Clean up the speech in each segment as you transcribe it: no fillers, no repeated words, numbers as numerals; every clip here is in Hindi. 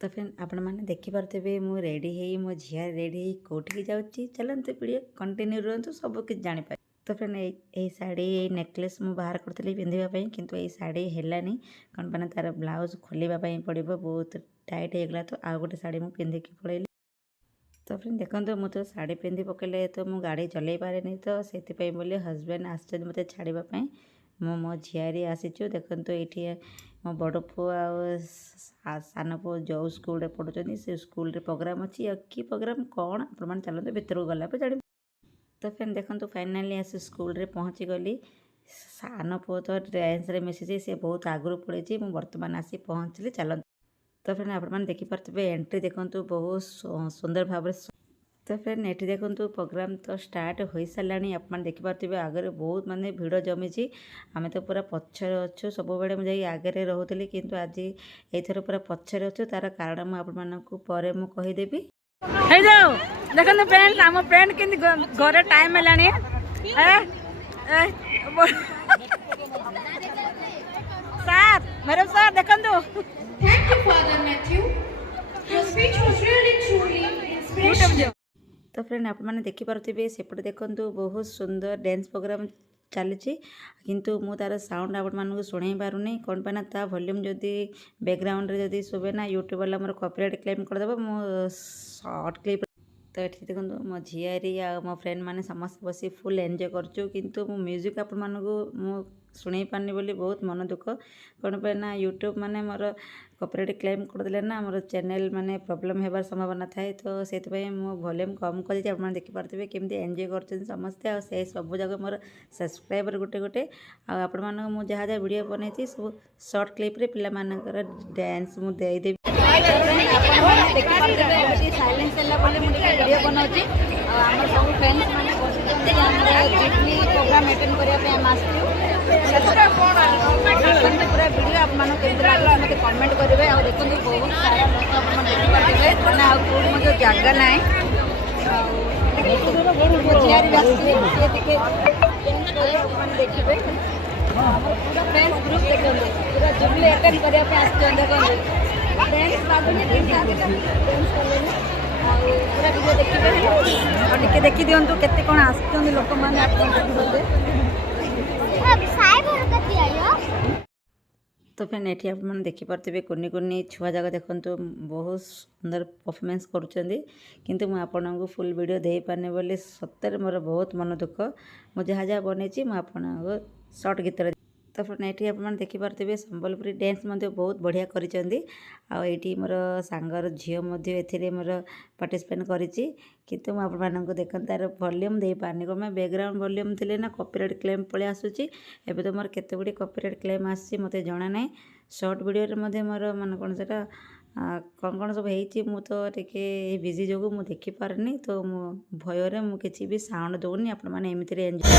तो फ्रेंड आपण मैंने देखिपे मु रेडी है मो झिया रेडी है कौटिकी जाऊँगी चलते वीडियो कंटिन्यू रुहतु सब किसी जापर। तो फ्रेंड यही शाढ़ी नेकलेस मु बाहर करी पिंधापी किंतु ये शाढ़ी है कौन पाना तार ब्लाउज खोलवाई पड़ो बहुत टाइट होगला तो आउ गोटे शाढ़ी मुझे पिंधिकी पलैली। तो फ्रेंड देखो मु तो शाढ़ी पिंधि पकड़े तो मु गाड़ी चल पारे तो से बोली हजबैंड आस मत छाड़ापी मो झियारी आसीचु देखो ये मो बड़ पु सान पु जो स्कूल पढ़ुं से स्कूल प्रोग्राम अच्छी कि प्रोग्राम कौन आप चलते भितर गला जान। तो फ्रेंड देखो फाइनाली आस स्कूल पहुँची गली सान पु तो डांस मिसी सी बहुत आगु पड़े मुझे बर्तमान आसी पहुँचली चलते। तो फ्रेंड आप देखिपे एंट्री देखो बहुत सुंदर भाव। तो फ्रेंड ये देखो प्रोग्राम तो स्टार्ट हो सारा आप देखिपे आगे बहुत मानने भिड़ जमी आम तो पूरा पचर अच्छु सब बड़े मुझे आगे रोली किंतु आज एथर पूरा पचर अच्छु तार कारण मुझे कहीदेवी। देखो फ्रेंड आम फ्रेंड के घरे टाइम है सर मेरे सर देखो Thank you, Father Matthew. Your speech was really truly inspirational. तो फ्रेंड आप मैंने देखिपे सेपटे देखो बहुत सुंदर डांस प्रोग्राम चली किंतु मु तार साउंड आप शुणी पारूनी कौन पाना ता वॉल्यूम जदि बैकग्राउंड रे जदि शुभे ना यूट्यूब वाला मोर कॉपीराइट क्लेम करदेव मो शॉर्ट क्लिप। तो ये देखो मो झियारी आ मो फ्रेंड मैंने समस्त बस फुल एंजॉय करचु किंतु मो म्यूजिक आप मु शुणी पारनी बोली बहुत मन दुख कौन पे ना यूट्यूब माने मोर कॉपीराइट क्लेम करदे ना मोर चैनल माने प्रॉब्लम होबार संभावना थाए तो से मो वॉल्यूम कम कर देखिपे केमती एंजॉय कर समस्ते आ से सब जगह मोर सब्सक्राइबर गोटे गोटे आपण मानक जहाँ जहाँ वीडियो बनई सब शॉर्ट क्लिप रे पिला मानकर डांस मु देदेवी। साइलेंस वीडियो बनाऊँगी आम सब फ्रेंड्स मैंने वीकली प्रोग्राम अटेंड करने पूरा वीडियो आप मत कमेंट करेंगे और देखो बहुत सारा लोग जो जगह ना देखिए पूरा फ्रेंड्स ग्रुप देखो पूरा जुबली अटेंड करने पूरा वीडियो देखिए और देखी दिंतु केते कौन आसुच्चंदी लोक माने तो फ्रेंड ये आप देखिपे कुनी कुनी छुआ जाक देखो बहुत सुंदर परफॉर्मेंस करुँच किंतु मुझे आपको फुल वीडियो दे पारे बोली सत्तर मोर बहुत मन दुख मुझे जहाँ जहाँ बनई मुझे शॉर्ट गीत। तो फ्रेंड ये आप देखिपे संबलपुरी डांस बहुत बढ़िया करी मोर सांगर झील मोर पार्टिसिपेट करी किंतु मुझे देख तार वॉल्यूम दे पारनी कौन मैं बैकग्राउंड वॉल्यूम थी ना कॉपीराइट क्लेम पलि आसूची एबे तो मोर केते गुडी कॉपीराइट क्लेम आसी मते जणा नै शॉर्ट वीडियो रे मध्ये मोर मन कोन सेटा कौन कौन सब होती मु तो टिके बिजी जो मुझे देखी पारनी तो मो भय रे मु किछि भी साउंड दउनी आपण माने एमिति एंजॉय।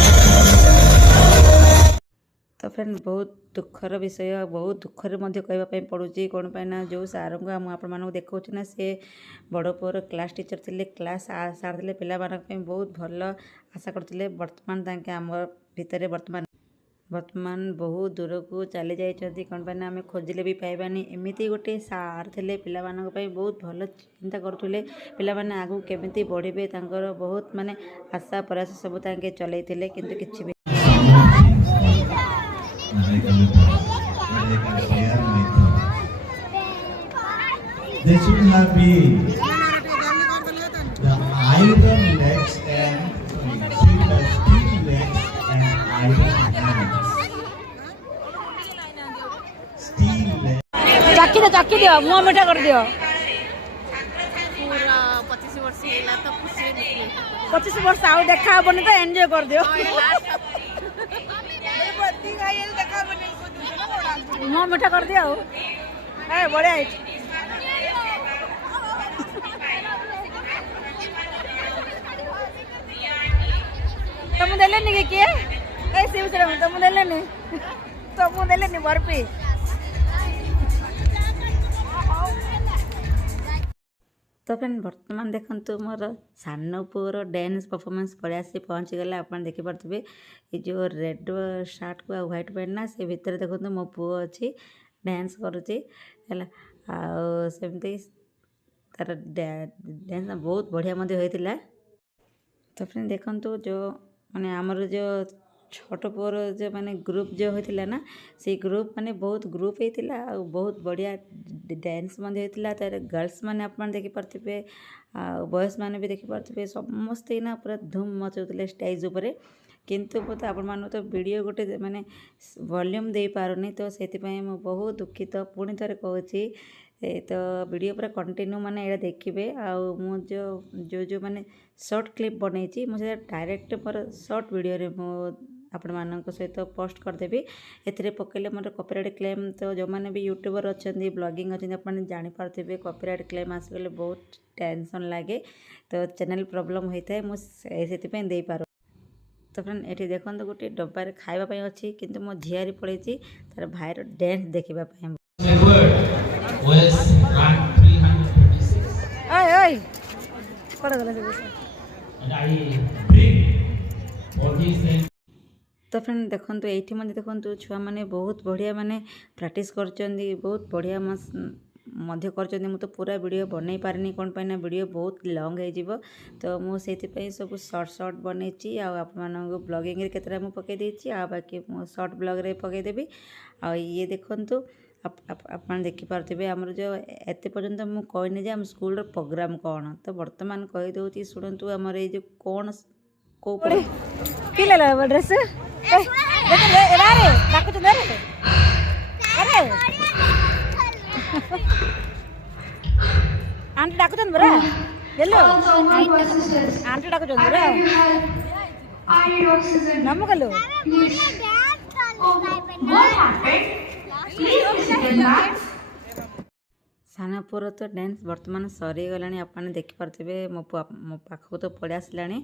तो फ्रेंड बहुत दुखर विषय बहुत दुखर कहवाई पड़ूँ कौन पाइना जो सार को आप देखा ना सी बड़ पुअर क्लास टीचर थे क्लास सार थे पे बहुत भल आशा करते बर्तमान ताके आम भितर बर्तमान बहुत दूर को चली जाइए कौन पाइना आम खोजिले भी पाइबानी एमती गोटे सार थे पे बहुत भल चिंता करुले पे आगू केमी बढ़े बहुत माने आशा प्रयास सब चलते किंतु किसी भी They should have been the iron legs and she has steel legs and iron hands. Steel legs. चाकी दियो मुँह मीठा कर दियो। पूरा 25 वर्ष होला तो खुशी नहीं 25 वर्ष आउ देखा बने तो एंजॉय कर दियो मुँह मीठा कर दियो ए बढ़िया है तुम देलेनी के किए ए शिवसर तुम देलेनी बर्फी। तो फ्रेंड बर्तमान देखो मोर सान पुअर डांस परफॉर्मेंस पड़े आसी पहुँची गला आप देखिपे ये जो रेड शार्ट को व्हाइट पैंट ना से भितर देखो मो पुओ अच्छी डांस करुच्ची ଆଉ ସେମିତି ତାର ଡ୍ୟାନ୍ସ ବହୁତ ବଢ଼ିଆ ମଧ୍ୟ ହୋଇଥିଲା। ତ ଫ୍ରେଣ୍ଡ ଦେଖନ୍ତୁ ଯେଉଁ ମାନେ ଆମର ଯେଉଁ ଛୋଟ ପୁଅର ଯେଉଁ ମାନେ ଗ୍ରୁପ୍ ଯେଉଁ ହୋଇଥିଲା ନା ସେଇ ଗ୍ରୁପ୍ ମାନେ ବହୁତ ଗ୍ରୁପ୍ ହେଇଥିଲା ଆଉ ବହୁତ ବଢ଼ିଆ ଡ୍ୟାନ୍ସ ମଧ୍ୟ ହେଇଥିଲା। ତାର ଗର୍ଲସ ମାନେ ଆପଣମାନେ ଦେଖିପାରୁଥିବେ ଆଉ ବଏଜ୍ ମାନେ ବି ଦେଖିପାରୁଥିବେ ସମସ୍ତେ ନା ପୁରା ଧୁମ୍ ମଚାଉଥିଲେ ଷ୍ଟେଜ୍ ଉପରେ। କିନ୍ତୁ ମୁଁ ତ ଆପଣମାନଙ୍କୁ ତ ଭିଡ଼ିଓ ଗୋଟେ ମାନେ ଭଲ୍ୟୁମ୍ ଦେଇପାରୁନି ତ ସେଥିପାଇଁ ମୁଁ ବହୁତ ଦୁଃଖିତ। ପୁଣି ଥରେ କହୁଛି ତ ଭିଡ଼ିଓ ପୁରା କଣ୍ଟିନ୍ୟୁ ମାନେ ଏଇଟା ଦେଖିବେ। ଆଉ ମୁଁ ଯେଉଁ ମାନେ ସର୍ଟ କ୍ଲିପ୍ ବନେଇଛି ମୁଁ ସେଇଟା ଡାଇରେକ୍ଟ ମୋର ସର୍ଟ ଭିଡ଼ିଓରେ ମୁଁ ଆପଣମାନଙ୍କ ସହିତ ପୋଷ୍ଟ କରିଦେବି। ଏଥିରେ ପକେଇଲେ ମୋର କପିରାଇଟ୍ କ୍ଲେମ୍ ତ ଯେଉଁମାନେ ବି ୟୁଟ୍ୟୁବର୍ ଅଛନ୍ତି ବ୍ଲଗିଂ ଅଛନ୍ତି ଆପଣମାନେ ଜାଣିପାରୁଥିବେ କପିରାଇଟ୍ କ୍ଲେମ୍ ଆସିଗଲେ ବହୁତ ଟେନସନ୍ ଲାଗେ ତ ଚ୍ୟାନେଲ୍ ପ୍ରୋବ୍ଲେମ୍ ହୋଇଥାଏ ମୁଁ ସେଥିପାଇଁ ଦେଇପାରୁ। ତ ଫ୍ରେଣ୍ଡ ଏଠି ଦେଖନ୍ତୁ ଗୋଟେ ଡବାରେ ଖାଇବା ପାଇଁ ଅଛି କିନ୍ତୁ ମୋ ଝିଆରୀ ପଳେଇଛି ତାର ଭାଇର ଡ୍ୟାନ୍ସ ଦେଖିବା ପାଇଁ। Edward was ranked 336, ओए पढ़ गला से and I bring for his name. ତ ଫ୍ରେଣ୍ଡ ଦେଖନ୍ତୁ ଏଇଠି ମଧ୍ୟ ଦେଖନ୍ତୁ ଛୁଆମାନେ ବହୁତ ବଢ଼ିଆ ମାନେ ପ୍ରାକ୍ଟିସ୍ କରୁଛନ୍ତି ବହୁତ ବଢ଼ିଆ ମଧ୍ୟ କରୁଛନ୍ତି। ମୁଁ ତ ପୁରା ଭିଡ଼ିଓ ବନେଇ ପାରିନି କ'ଣ ପାଇଁ ନା ଭିଡ଼ିଓ ବହୁତ ଲଙ୍ଗ୍ ହେଇଯିବ ତ ମୁଁ ସେଇଥିପାଇଁ ସବୁ ସର୍ଟ ବନେଇଛି ଆଉ ଆପଣମାନଙ୍କୁ ବ୍ଲଗିଂରେ କେତେଟା ମୁଁ ପକାଇ ଦେଇଛି ଆଉ ବାକି ମୁଁ ସର୍ଟ ବ୍ଲଗ୍ରେ ପକାଇଦେବି। ଆଉ ଇଏ ଦେଖନ୍ତୁ ଆପଣ ଦେଖିପାରୁଥିବେ ଆମର ଯେଉଁ ଏତେ ପର୍ଯ୍ୟନ୍ତ ମୁଁ କହିନି ଯେ ଆମ ସ୍କୁଲର ପ୍ରୋଗ୍ରାମ୍ କ'ଣ ତ ବର୍ତ୍ତମାନ କହିଦେଉଛି ଶୁଣନ୍ତୁ। ଆମର ଏଇ ଯେଉଁ କ'ଣ କେଉଁ किले ला ड्रेस ए देख रे रे डाकु रे अरे आंटी डाकु बरा hello Also, my sisters, aunty डाकु बरा I need oxygen. नमु कलो Please. Oh, what happened? Please explain that. ସାନପୁଅର ତ ଡ୍ୟାନ୍ସ ବର୍ତ୍ତମାନ ସରିଗଲାଣି ଆପଣ ଦେଖିପାରୁଥିବେ। ମୋ ପାଖକୁ ତ ପଳେଇ ଆସିଲାଣି।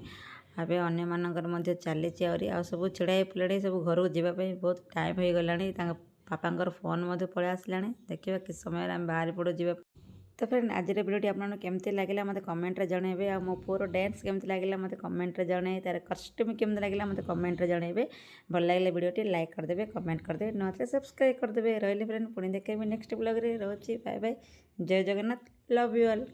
ଏବେ ଅନ୍ୟମାନଙ୍କର ମଧ୍ୟ ଚାଲିଛି ଆହୁରି ଆଉ ସବୁ ଛିଡ଼ାଇ ପିଲାଡ଼ି ସବୁ ଘରକୁ ଯିବା ପାଇଁ ବହୁତ ଟାଇମ୍ ହୋଇଗଲାଣି। ତାଙ୍କ ବାପାଙ୍କର ଫୋନ୍ ମଧ୍ୟ ପଳେଇ ଆସିଲାଣି। ଦେଖିବା କିଛି ସମୟରେ ଆମେ ବାହାରି ପଡ଼ୁ ଯିବା। ତ ଫ୍ରେଣ୍ଡ ଆଜିର ଭିଡ଼ିଓଟି ଆପଣମାନଙ୍କୁ କେମିତି ଲାଗିଲା ମୋତେ କମେଣ୍ଟରେ ଜଣାଇବେ। ଆଉ ମୋ ପୁଅର ଡ୍ୟାନ୍ସ କେମିତି ଲାଗିଲା ମୋତେ କମେଣ୍ଟରେ ଜଣାଇବେ। ତାର କଷ୍ଟ୍ୟୁମ୍ କେମିତି ଲାଗିଲା ମୋତେ କମେଣ୍ଟରେ ଜଣାଇବେ। ଭଲ ଲାଗିଲେ ଭିଡ଼ିଓଟି ଲାଇକ୍ କରିଦେବେ କମେଣ୍ଟ କରିଦେବେ ନହେଲେ ସବସ୍କ୍ରାଇବ୍ କରିଦେବେ। ରହିଲେ ଫ୍ରେଣ୍ଡ ପୁଣି ଦେଖେଇବି ନେକ୍ସଟ ବ୍ଲଗ୍ରେ। ରହୁଛି ବାଏ ବାଏ ଜୟ ଜଗନ୍ନାଥ ଲଭ୍ ୟୁ ଅଲ୍।